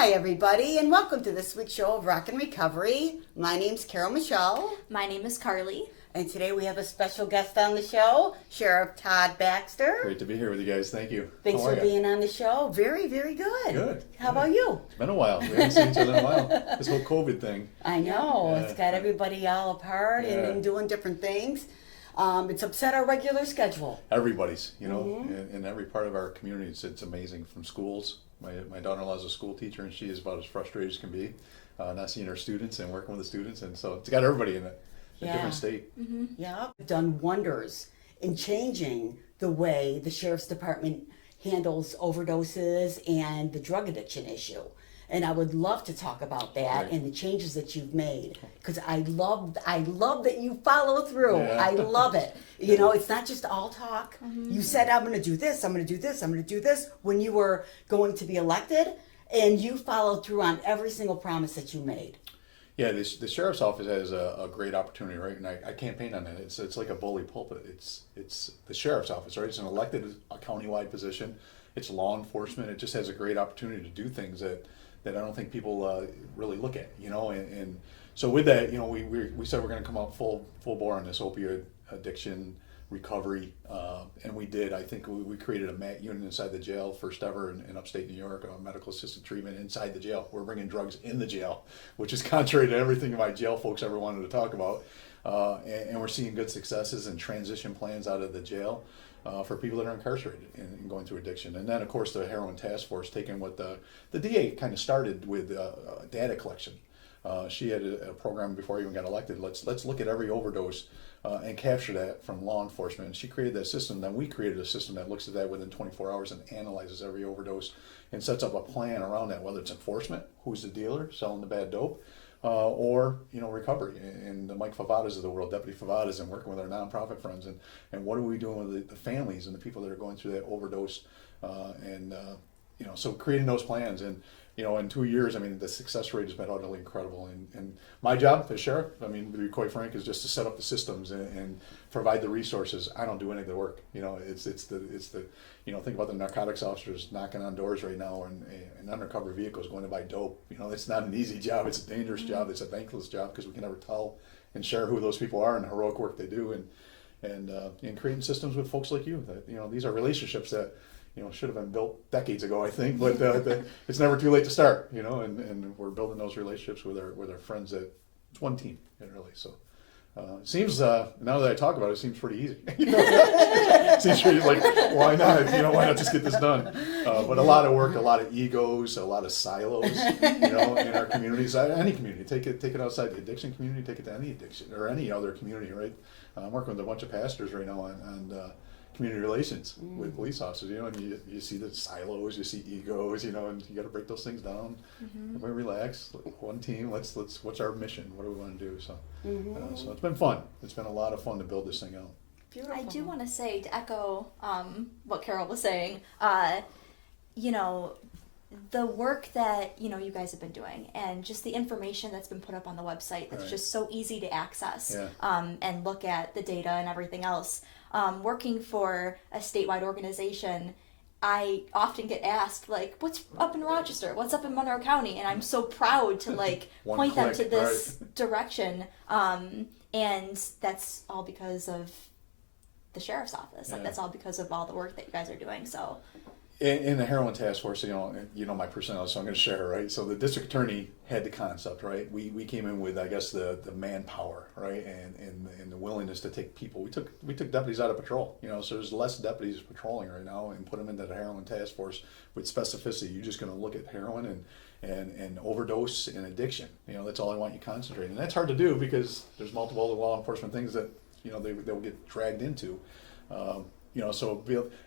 Hi, everybody, and welcome to this week's show of Roc'N Recovery. My name's Carol Michelle. My name is Carly. And today we have a special guest on the show, Sheriff Todd Baxter. Great to be here with you guys. Thank you. Thanks for being on the show. Very, very good. Good. How about you? It's been a while. We haven't seen each other in a while. This whole COVID thing. I know. Yeah. It's got everybody all apart and doing different things. It's upset our regular schedule. Everybody's, in every part of our community. It's amazing. From schools. My daughter-in-law is a school teacher, and she is about as frustrated as can be, not seeing her students and working with the students. And so it's got everybody in a different state. Mm-hmm. Yeah. Done wonders in changing the way the Sheriff's Department handles overdoses and the drug addiction issue. And I would love to talk about that and the changes that you've made, because I love that you follow through. Yeah. I love it. It's not just all talk. Mm-hmm. You said, I'm going to do this, I'm going to do this, I'm going to do this when you were going to be elected, and you followed through on every single promise that you made. Yeah, the sheriff's office has a great opportunity, right? And I campaign on it. It's like a bully pulpit. It's the sheriff's office, right? It's an elected, countywide position. It's law enforcement. It just has a great opportunity to do things that I don't think people really look at, And so with that, we said we're going to come out full bore on this opioid addiction recovery, and we did. I think we created a MAT unit inside the jail, first ever in upstate New York, medical assisted treatment inside the jail. We're bringing drugs in the jail, which is contrary to everything my jail folks ever wanted to talk about, and we're seeing good successes and transition plans out of the jail for people that are incarcerated and going through addiction. And then, of course, the Heroin Task Force, taking what the DA kind of started with data collection. She had a program before I even got elected. Let's look at every overdose and capture that from law enforcement. And she created that system. Then we created a system that looks at that within 24 hours and analyzes every overdose and sets up a plan around that, whether it's enforcement, who's the dealer selling the bad dope, or recovery, and the Mike Favadas of the world, Deputy Favadas, and working with our nonprofit friends, and what are we doing with the families and the people that are going through that overdose, so creating those plans. And in 2 years, the success rate has been utterly incredible. And my job as sheriff, to be quite frank, is just to set up the systems and provide the resources. I don't do any of the work. It's the think about the narcotics officers knocking on doors right now and undercover vehicles going to buy dope. It's not an easy job. It's a dangerous job. It's a thankless job, because we can never tell and share who those people are and the heroic work they do, and creating systems with folks like you. That these are relationships that should have been built decades ago, I think, but it's never too late to start. And we're building those relationships with our friends. It's one team, really. So. It seems now that I talk about it, it seems pretty easy. It seems pretty like, why not? Why not just get this done? But a lot of work, a lot of egos, a lot of silos. In our communities, any community, take it outside the addiction community, take it to any addiction or any other community, right? I'm working with a bunch of pastors right now on community relations with police officers, and you see the silos, you see egos, and you got to break those things down. Everybody relax, one team. Let's what's our mission? What do we want to do? So, so it's been fun. It's been a lot of fun to build this thing out. Beautiful. I do want to say, to echo what Carol was saying, the work that you guys have been doing, and just the information that's been put up on the website that's just so easy to access, and look at the data and everything else. Working for a statewide organization, I often get asked, what's up in Rochester? What's up in Monroe County? And I'm so proud to point them to this direction. And that's all because of the sheriff's office. That's all because of all the work that you guys are doing. So. In the Heroin Task Force, my personality, so I'm going to share, right? So the district attorney had the concept, right? We came in with, I guess, the manpower, right, and the willingness to take people. We took deputies out of patrol, so there's less deputies patrolling right now, and put them into the Heroin Task Force with specificity. You're just going to look at heroin and overdose and addiction. That's all I want you concentrating. And that's hard to do, because there's multiple other law enforcement things that they'll get dragged into.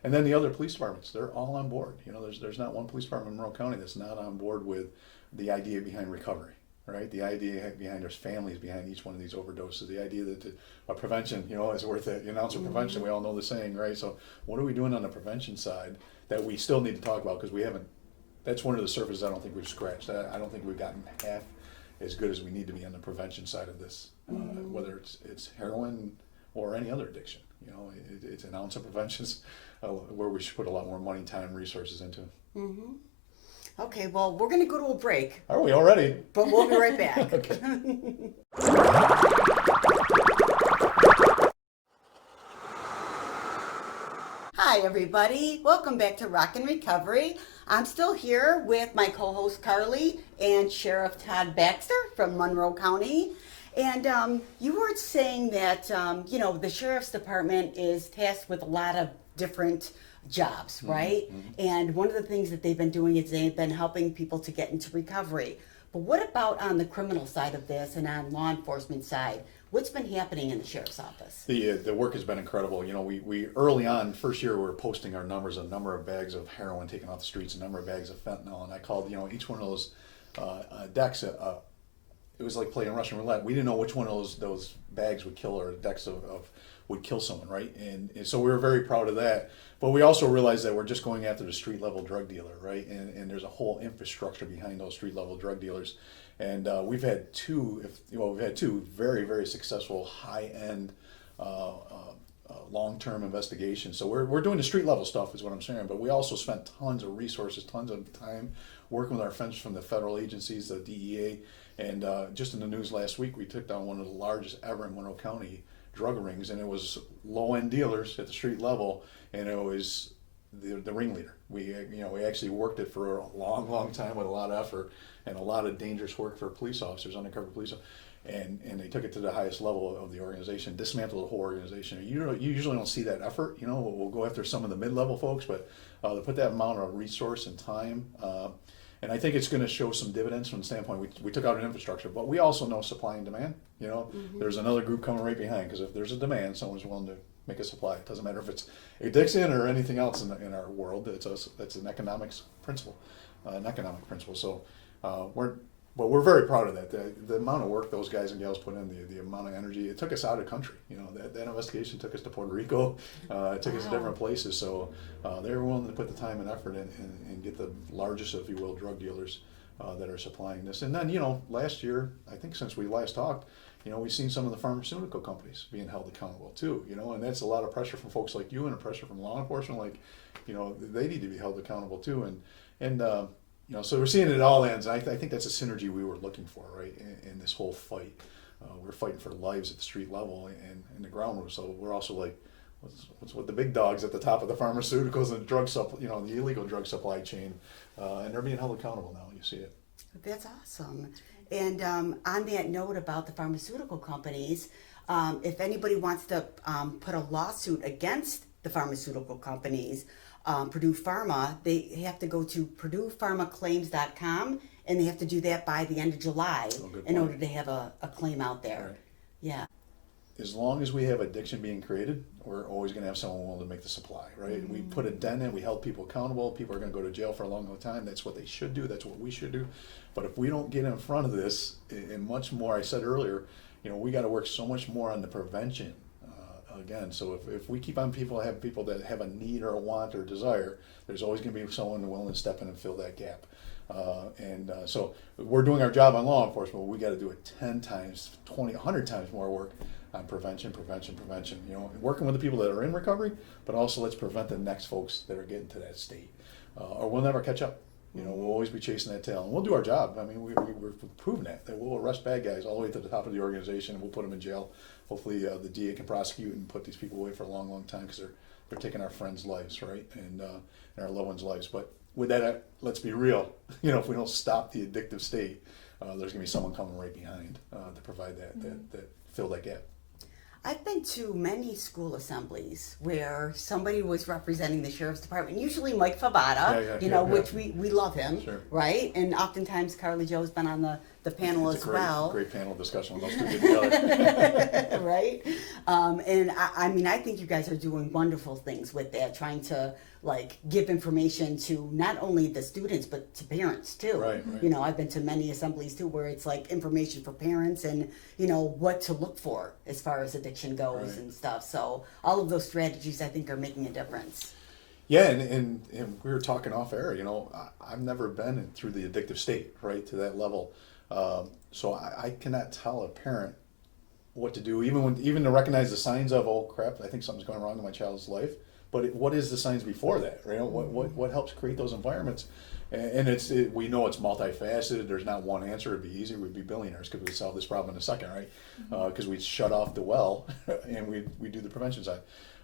And then the other police departments, they're all on board. There's not one police department in Monroe County that's not on board with the idea behind recovery, right? The idea behind there's families behind each one of these overdoses. The idea that prevention, is worth it. You announce prevention, we all know the saying, right? So what are we doing on the prevention side that we still need to talk about, because we haven't? That's one of the surfaces I don't think we've scratched. I don't think we've gotten half as good as we need to be on the prevention side of this, whether it's heroin or any other addiction. It's an ounce of prevention where we should put a lot more money, time, resources into. Okay, well, we're going to go to a break. Are we already? But we'll be right back. Okay. Hi, everybody. Welcome back to Roc'N Recovery. I'm still here with my co-host Carly and Sheriff Todd Baxter from Monroe County. And you were saying that, the Sheriff's Department is tasked with a lot of different jobs, right? Mm-hmm. And one of the things that they've been doing is they've been helping people to get into recovery. But what about on the criminal side of this and on law enforcement side? What's been happening in the Sheriff's Office? The work has been incredible. We early on, first year, we were posting our numbers, a number of bags of heroin taken off the streets, a number of bags of fentanyl, and I called, each one of those decks, it was like playing Russian roulette. We didn't know which one of those bags would kill, or decks of would kill someone, right? And so we were very proud of that. But we also realized that we're just going after the street level drug dealer, right? And there's a whole infrastructure behind those street level drug dealers. And we've had two very, very successful high-end long-term investigations. So we're doing the street level stuff is what I'm saying, but we also spent tons of resources, tons of time working with our friends from the federal agencies, the DEA, and just in the news last week, we took down one of the largest ever in Monroe County drug rings, and it was low-end dealers at the street level, and it was the ringleader. We actually worked it for a long, long time with a lot of effort and a lot of dangerous work for police officers, undercover police officers. And they took it to the highest level of the organization, dismantled the whole organization. You usually don't see that effort. We'll go after some of the mid-level folks, but to put that amount of resource and time, and I think it's going to show some dividends from the standpoint we took out an infrastructure, but we also know supply and demand. Mm-hmm. There's another group coming right behind, because if there's a demand, someone's willing to make a supply. It doesn't matter if it's addiction or anything else in our world. It's an economics principle, an economic principle. So we're very proud of that. The amount of work those guys and gals put in, the amount of energy. It took us out of the country. That investigation took us to Puerto Rico. It took us to different places. So they were willing to put the time and effort in and get the largest, if you will, drug dealers that are supplying this. And then, last year, I think since we last talked, we've seen some of the pharmaceutical companies being held accountable too, and that's a lot of pressure from folks like you and a pressure from law enforcement, they need to be held accountable too. And so we're seeing it at all ends. I think that's a synergy we were looking for, right, in this whole fight. We're fighting for lives at the street level and in the ground room. So we're also like, what's with the big dogs at the top of the pharmaceuticals and the drug the illegal drug supply chain, and they're being held accountable now. You see it. That's awesome. And on that note about the pharmaceutical companies, if anybody wants to put a lawsuit against the pharmaceutical companies, Purdue Pharma, they have to go to PurduePharmaClaims.com, and they have to do that by the end of July in order to have a claim out there. Right. Yeah. As long as we have addiction being created, we're always going to have someone willing to make the supply, right? Mm-hmm. We put a dent in, we held people accountable. People are going to go to jail for a long, long time. That's what they should do. That's what we should do. But if we don't get in front of this, and much more, I said earlier, we got to work so much more on the prevention. Again, so if we keep on people that have a need or a want or desire, there's always going to be someone willing to step in and fill that gap. So we're doing our job on law enforcement, but we got to do it 10 times, 20, 100 times more work on prevention. Working with the people that are in recovery, but also let's prevent the next folks that are getting to that state, or we'll never catch up. We'll always be chasing that tail, and we'll do our job. I mean, we've proven that we'll arrest bad guys all the way to the top of the organization, and we'll put them in jail. Hopefully, the DA can prosecute and put these people away for a long, long time, because they're taking our friends' lives, right, and our loved ones' lives. But with that, let's be real. If we don't stop the addictive state, there's gonna be someone coming right behind to provide that fill that gap. I've been to many school assemblies where somebody was representing the Sheriff's Department, usually Mike Favada, which we love him, sure. Right? And oftentimes Carly Jo's been on the panel as well. Great panel discussion when those two get together. Right? And I think you guys are doing wonderful things with that, trying to give information to not only the students but to parents too. Right. I've been to many assemblies too where it's information for parents and what to look for as far as addiction goes and stuff. So all of those strategies I think are making a difference. Yeah, and we were talking off air. I've never been through the addictive state, right, to that level. So I cannot tell a parent what to do, even to recognize the signs of, oh crap, I think something's going wrong in my child's life. But what is the signs before that? Right? What helps create those environments? And we know it's multifaceted. There's not one answer. It'd be easy. We'd be billionaires because we'd solve this problem in a second, right? Because we'd shut off the well and we do the prevention side.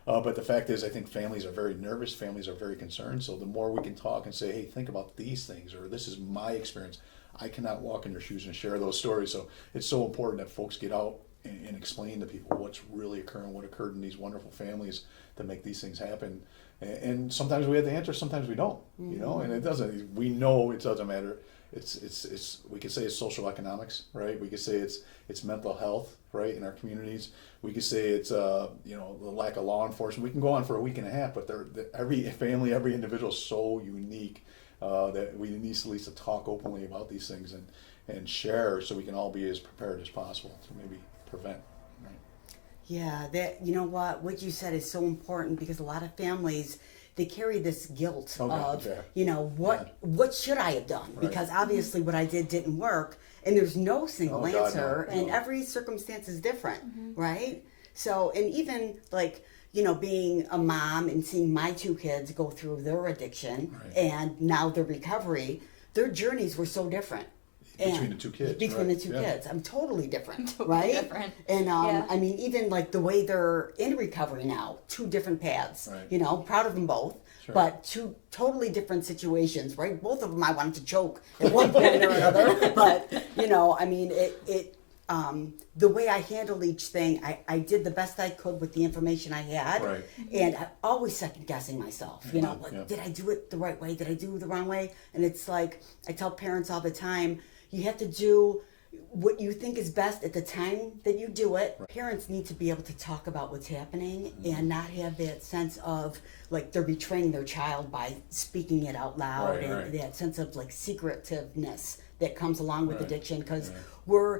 But the fact is, I think families are very nervous. Families are very concerned. So the more we can talk and say, hey, think about these things, or this is my experience. I cannot walk in your shoes and share those stories. So it's so important that folks get out and explain to people what's really occurring, what occurred in these wonderful families to make these things happen. And sometimes we have the answer, sometimes we don't, you know, and it doesn't, we know it doesn't matter. It's we could say it's social economics, right? We could say it's mental health, right, in our communities. We could say it's, you know, the lack of law enforcement. We can go on for a week and a half, but every family, every individual is so unique that we need at least to talk openly about these things and share so we can all be as prepared as possible to maybe prevent. Yeah, that, you know what you said is so important, because a lot of families, they carry this guilt of, you know, what should I have done? Right. Because obviously what I did didn't work, and there's no single answer, and every circumstance is different, right? So, and even like, you know, being a mom and seeing my two kids go through their addiction and now their recovery, their journeys were so different. Between the two kids. Between the two kids. I'm totally different, right? Different. And I mean, even like the way they're in recovery now, two different paths, you know, proud of them both, but two totally different situations, right? Both of them I wanted to choke at one point or another, but, you know, I mean, the way I handled each thing, I did the best I could with the information I had, and I always second guessing myself, you know, like, did I do it the right way? Did I do it the wrong way? And it's like, I tell parents all the time, you have to do what you think is best at the time that you do it. Parents need to be able to talk about what's happening and not have that sense of like they're betraying their child by speaking it out loud, and that sense of like secretiveness that comes along with addiction, because we're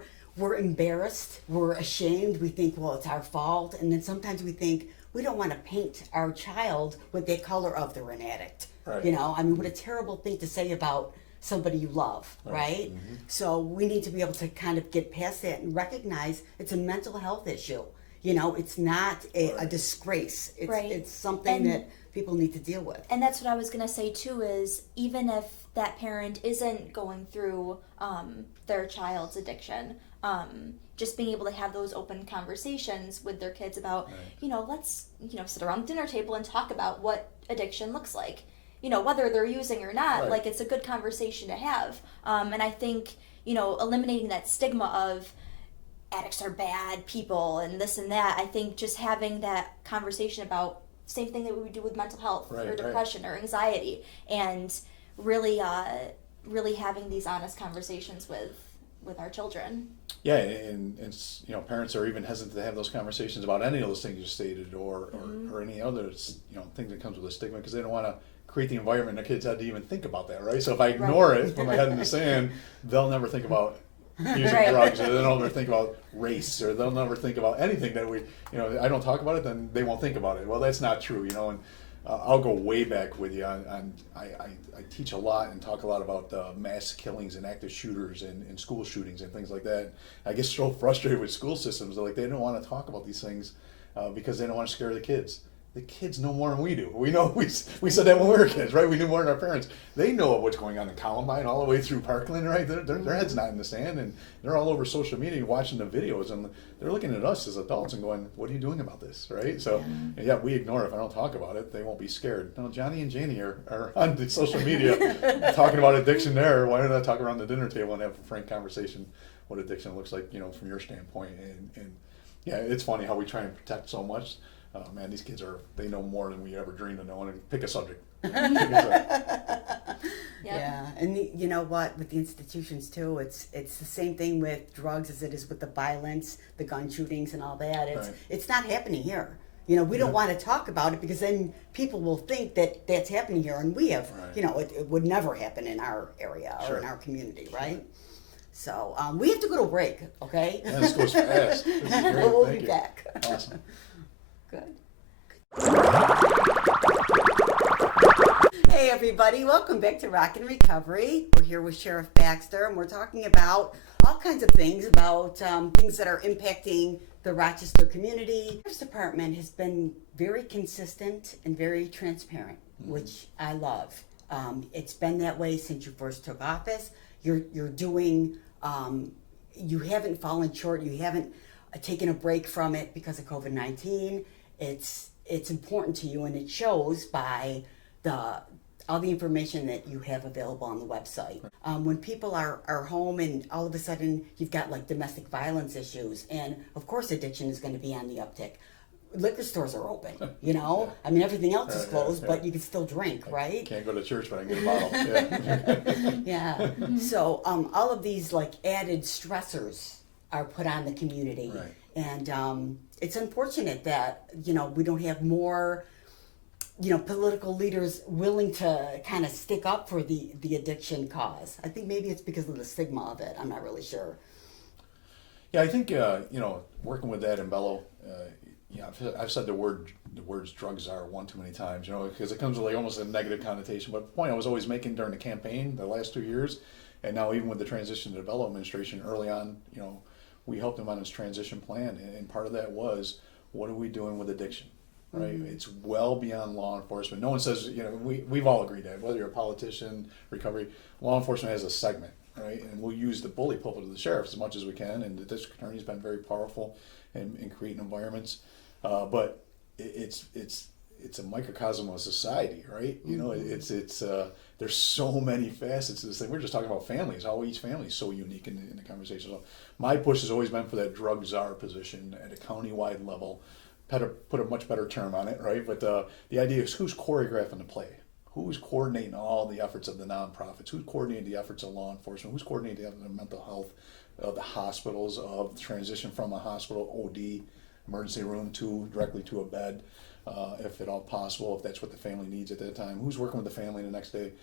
embarrassed, we're ashamed, we think, well, it's our fault, and then sometimes we think we don't want to paint our child with the color of they're an addict. You know, I mean, what a terrible thing to say about somebody you love, right? So we need to be able to kind of get past that and recognize it's a mental health issue. You know, it's not a disgrace. It's something that people need to deal with. And that's what I was going to say too, is even if that parent isn't going through their child's addiction, just being able to have those open conversations with their kids about, you know, let's, you know, sit around the dinner table and talk about what addiction looks like. You know, whether they're using or not, like, it's a good conversation to have. And I think, you know, eliminating that stigma of addicts are bad people and this and that, I think just having that conversation about same thing that we would do with mental health or depression or anxiety, and really having these honest conversations with our children. Yeah, and you know, parents are even hesitant to have those conversations about any of those things you stated, or any other, you know, thing that comes with a stigma, because they don't want to create the environment their kids had to even think about that, right? So if I ignore it, put my head in the sand, they'll never think about using drugs, or they'll never think about race, or they'll never think about anything that we, you know, I don't talk about it, then they won't think about it. Well, that's not true, you know, and I'll go way back with you on I teach a lot and talk a lot about mass killings and active shooters and school shootings and things like that. I get so frustrated with school systems. They're like, they don't want to talk about these things because they don't want to scare the kids. The kids know more than we do. We know, we said that when we were kids, right? We knew more than our parents. They know what's going on in Columbine all the way through Parkland, right? Their head's not in the sand, and they're all over social media watching the videos, and they're looking at us as adults and going, what are you doing about this, right? So, yeah, we ignore it. If I don't talk about it, they won't be scared. No, Johnny and Janie are on the social media talking about addiction there. Why don't I talk around the dinner table and have a frank conversation what addiction looks like, you know, from your standpoint? And yeah, it's funny how we try and protect so much. Man, these kids they know more than we ever dreamed of knowing. And pick a subject. Yeah, and you know what, with the institutions too, it's the same thing with drugs as it is with the violence, the gun shootings and all that. It's not happening here. You know, we don't want to talk about it because then people will think that that's happening here, and we have, you know, it would never happen in our area or in our community, right? So we have to go to break, okay? Yeah, this goes fast. This is great. We'll be back. Awesome. Good. Hey everybody, welcome back to Roc'N Recovery. We're here with Sheriff Baxter, and we're talking about all kinds of things, about things that are impacting the Rochester community. The Sheriff's Department has been very consistent and very transparent, which I love. It's been that way since you first took office. You're doing, you haven't fallen short. You haven't taken a break from it because of COVID-19. It's important to you, and it shows by all the information that you have available on the website. When people are home and all of a sudden you've got like domestic violence issues, and of course addiction is going to be on the uptick. Liquor stores are open, you know? I mean, everything else is closed, but you can still drink, right? Can't go to church, but I can get a bottle. Yeah. So all of these like added stressors are put on the community. Right. And it's unfortunate that, you know, we don't have more, you know, political leaders willing to kind of stick up for the addiction cause. I think maybe it's because of the stigma of it. I'm not really sure. Yeah, I think, you know, working with that in Bello, yeah, I've said the words drug czar one too many times, you know, because it comes with like almost a negative connotation. But the point I was always making during the campaign the last 2 years, and now even with the transition to the Bello administration early on, you know, we helped him on his transition plan. And part of that was, what are we doing with addiction? Right? Mm-hmm. It's well beyond law enforcement. No one says, you know, we've all agreed that, whether you're a politician, recovery, law enforcement has a segment, right? And we'll use the bully pulpit of the sheriff as much as we can. And the district attorney's been very powerful in creating environments. But it's a microcosm of society, right? You know, it's there's so many facets to this thing. We're just talking about families, how each family is so unique in the conversation. So my push has always been for that drug czar position at a county-wide level. Put a much better term on it, right? But the idea is, who's choreographing the play? Who's coordinating all the efforts of the nonprofits? Who's coordinating the efforts of law enforcement? Who's coordinating the efforts of mental health, of the hospitals, of transition from a hospital OD emergency room directly to a bed, if at all possible, if that's what the family needs at that time. Who's working with the family the next day?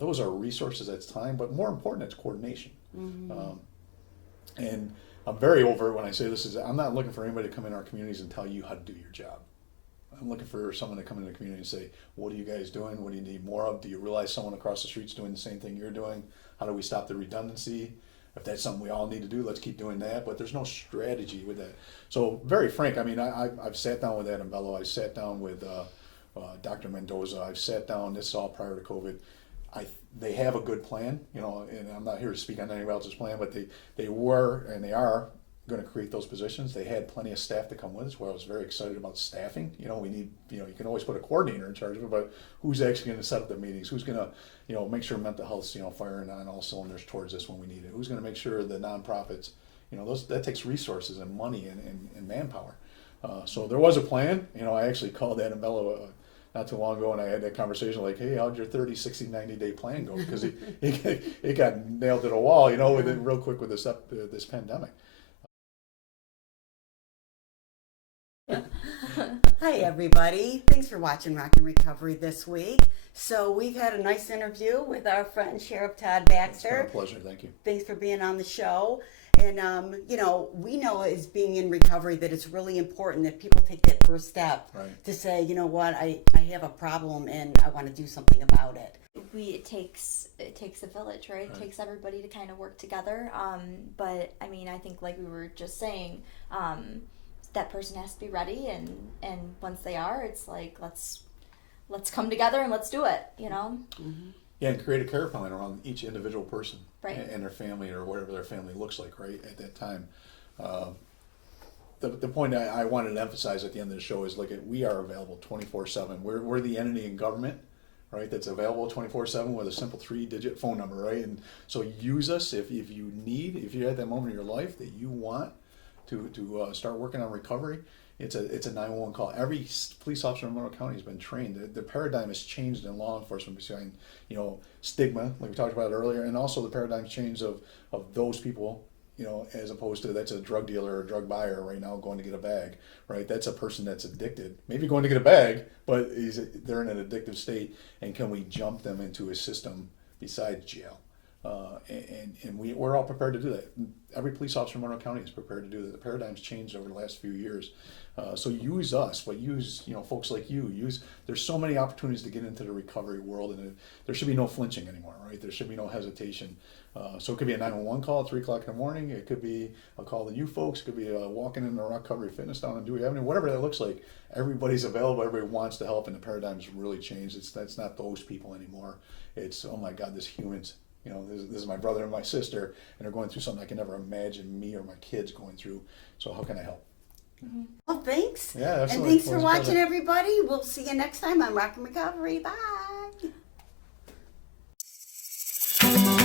Those are resources at time, but more important, it's coordination. Mm-hmm. And I'm very overt when I say this. I'm not looking for anybody to come in our communities and tell you how to do your job. I'm looking for someone to come into the community and say, what are you guys doing? What do you need more of? Do you realize someone across the street's doing the same thing you're doing? How do we stop the redundancy? If that's something we all need to do, let's keep doing that. But there's no strategy with that. So very frank, I mean, I've sat down with Adam Bello. I sat down with Dr. Mendoza. I've sat down, this is all prior to COVID. They have a good plan, you know, and I'm not here to speak on anybody else's plan, but they were and they are going to create those positions. They had plenty of staff to come with us, where I was very excited about staffing. You know, we need, you know, you can always put a coordinator in charge of it, but who's actually going to set up the meetings? Who's going to, you know, make sure mental health's, you know, firing on all cylinders towards this when we need it? Who's going to make sure the nonprofits, you know, that takes resources and money and manpower. So there was a plan. You know, I actually called Adam Bello not too long ago, and I had that conversation like, hey, how'd your 30, 60, 90-day plan go? Because it got nailed to the wall, you know, real quick with this pandemic. Hi, everybody. Thanks for watching Roc'N Recovery this week. So we've had a nice interview with our friend Sheriff Todd Baxter. It's been a pleasure. Thank you. Thanks for being on the show. And, you know, we know as being in recovery that it's really important that people take that first step to say, you know what, I have a problem and I want to do something about it. It takes a village, right? It takes everybody to kind of work together. But I mean, I think like we were just saying, that person has to be ready, and once they are, it's like let's come together and let's do it, you know. Mm-hmm. Yeah, and create a care plan around each individual person, right, and their family or whatever their family looks like, right, at that time. The point I wanted to emphasize at the end of the show is, look, we are available 24/7. We're the entity in government, right, that's available 24/7 with a simple 3-digit phone number, right? And so use us if you're at that moment in your life that you want to start working on recovery. It's a 911 call. Every police officer in Monroe County has been trained. The paradigm has changed in law enforcement between, you know, stigma, like we talked about earlier, and also the paradigm change of those people, you know, as opposed to that's a drug dealer or a drug buyer right now going to get a bag, right? That's a person that's addicted, maybe going to get a bag, but they're in an addictive state, and can we jump them into a system besides jail? And we're all prepared to do that. Every police officer in Monroe County is prepared to do that. The paradigm's changed over the last few years. So use us, but use, you know, folks like you. There's so many opportunities to get into the recovery world, and there should be no flinching anymore, right? There should be no hesitation. So it could be a 911 call at 3 o'clock in the morning. It could be a call to you folks. It could be walking in the Recovery Fitness down on Dewey Avenue. Whatever that looks like, everybody's available. Everybody wants to help, and the paradigm's really changed. That's not those people anymore. It's, oh my God, this humans, you know, this is my brother and my sister, and they're going through something I can never imagine me or my kids going through. So how can I help? Well, thanks. Yeah, absolutely. And thanks Well, for it's a watching, pleasure. everybody. We'll see you next time on Roc'N Recovery. Bye.